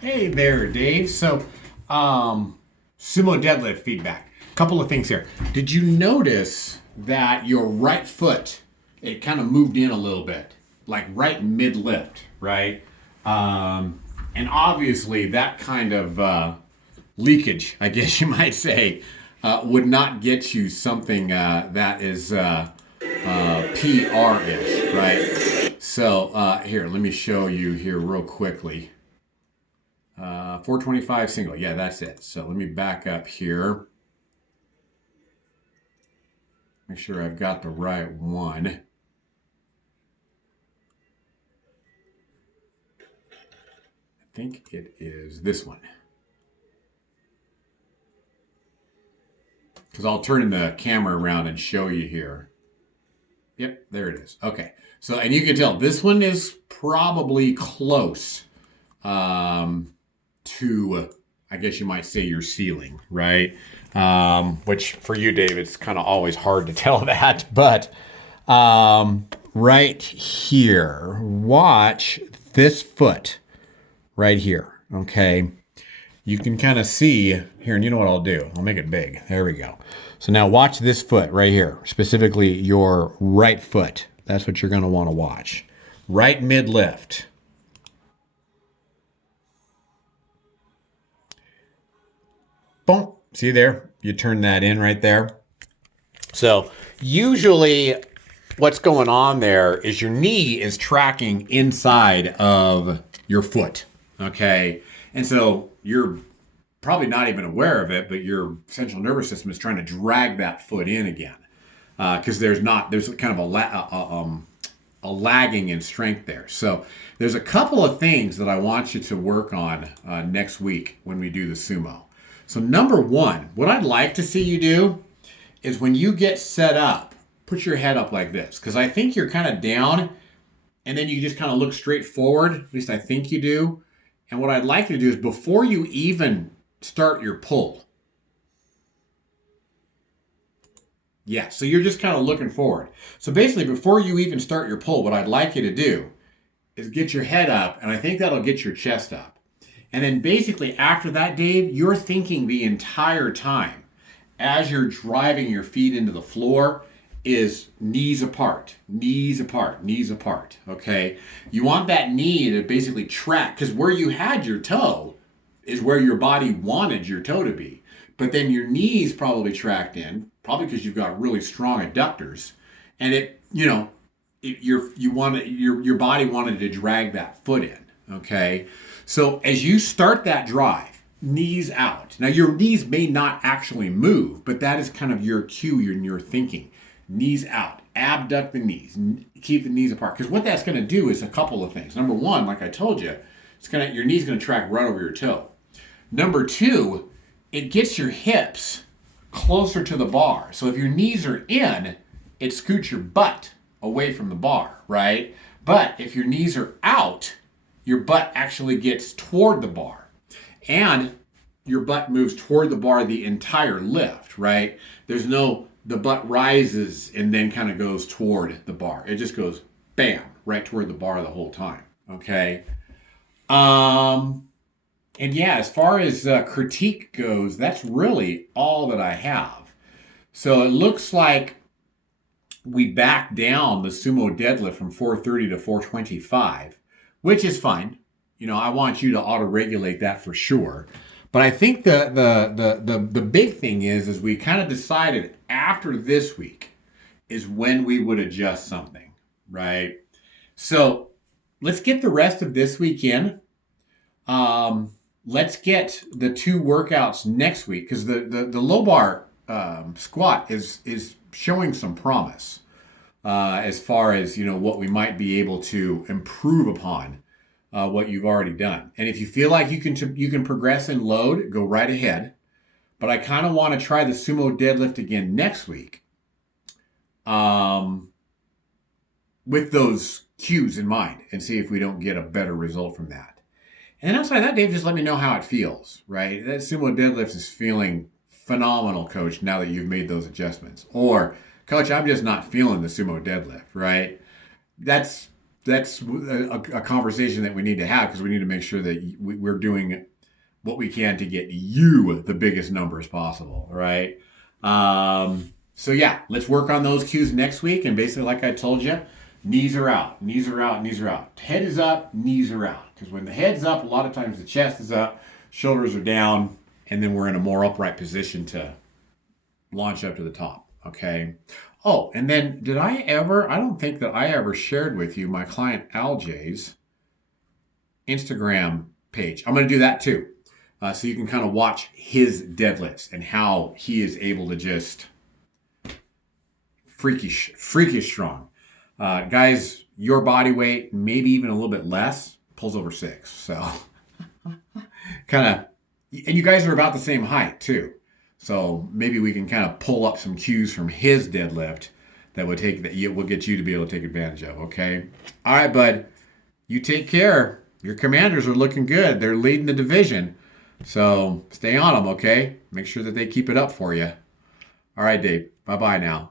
Hey there, Dave. Sumo deadlift feedback. Couple of things here. Did you notice that your right foot, it kind of moved in a little bit, like right mid lift, right? And obviously that kind of leakage, I guess you might say, would not get you something that is PR-ish, right? Here, let me show you here real quickly. 425 single. Yeah, that's it. So let me back up here. Make sure I've got the right one. I think it is this one. Because I'll turn the camera around and show you here. Yep, there it is. Okay. So, and you can tell this one is probably close to, I guess you might say, your ceiling, right? Which for you, Dave, it's kind of always hard to tell that. But right here, watch this foot right here, okay? You can kind of see here, and you know what I'll do? I'll make it big. There we go. So now watch this foot right here, specifically your right foot. That's what you're going to want to watch. Right mid lift. Boom. See there? You turn that in right there. So usually what's going on there is your knee is tracking inside of your foot. Okay. And so you're probably not even aware of it, but your central nervous system is trying to drag that foot in again. Because there's kind of a lagging in strength there. So there's a couple of things that I want you to work on next week when we do the sumo. So number one, what I'd like to see you do is when you get set up, put your head up like this. Because I think you're kind of down and then you just kind of look straight forward. At least I think you do. And what I'd like you to do is before you even start your pull. Yeah, so you're just kind of looking forward. So basically, before you even start your pull, what I'd like you to do is get your head up, and I think that'll get your chest up. And then basically after that, Dave, you're thinking the entire time as you're driving your feet into the floor is knees apart, knees apart, knees apart, okay? You want that knee to basically track, because where you had your toe is where your body wanted your toe to be. But then your knees probably tracked in, probably because you've got really strong adductors, and your body wanted to drag that foot in, okay? So as you start that drive, knees out. Now your knees may not actually move, but that is kind of your cue in your thinking. Knees out, abduct the knees, keep the knees apart. Because what that's going to do is a couple of things. Number one, like I told you, your knee's going to track right over your toe. Number two, it gets your hips closer to the bar. So if your knees are in, it scoots your butt away from the bar, right? But if your knees are out, your butt actually gets toward the bar. And your butt moves toward the bar the entire lift, right? The butt rises and then kind of goes toward the bar. It just goes bam, right toward the bar the whole time, okay? And yeah, as far as critique goes, that's really all that I have. So it looks like we backed down the sumo deadlift from 430 to 425, which is fine. I want you to auto-regulate that for sure. But I think the big thing is we kind of decided after this week is when we would adjust something, right? So let's get the rest of this week in. Let's get the two workouts next week because the low bar squat is showing some promise as far as what we might be able to improve upon what you've already done. And if you feel like you can progress and load, go right ahead. But I kind of want to try the sumo deadlift again next week with those cues in mind and see if we don't get a better result from that. And then outside of that, Dave, just let me know how it feels, right? That sumo deadlift is feeling phenomenal, Coach, now that you've made those adjustments. Or, Coach, I'm just not feeling the sumo deadlift, right? That's that's a conversation that we need to have, because we need to make sure that we're doing what we can to get you the biggest numbers possible, right? So yeah, let's work on those cues next week. And basically, like I told you, knees are out, knees are out, knees are out. Head is up, knees are out. Because when the head's up, a lot of times the chest is up, shoulders are down, and then we're in a more upright position to launch up to the top. Okay. Oh, and then I don't think that I ever shared with you my client LJ's Instagram page. I'm going to do that too. So you can kind of watch his deadlifts and how he is able to just freakish strong. Guys, your body weight, maybe even a little bit less, pulls over 6. So kind of, and you guys are about the same height too. So maybe we can kind of pull up some cues from his deadlift that will get you to be able to take advantage of. Okay. All right, bud. You take care. Your Commanders are looking good. They're leading the division. So stay on them, okay? Make sure that they keep it up for you. All right, Dave. Bye-bye now.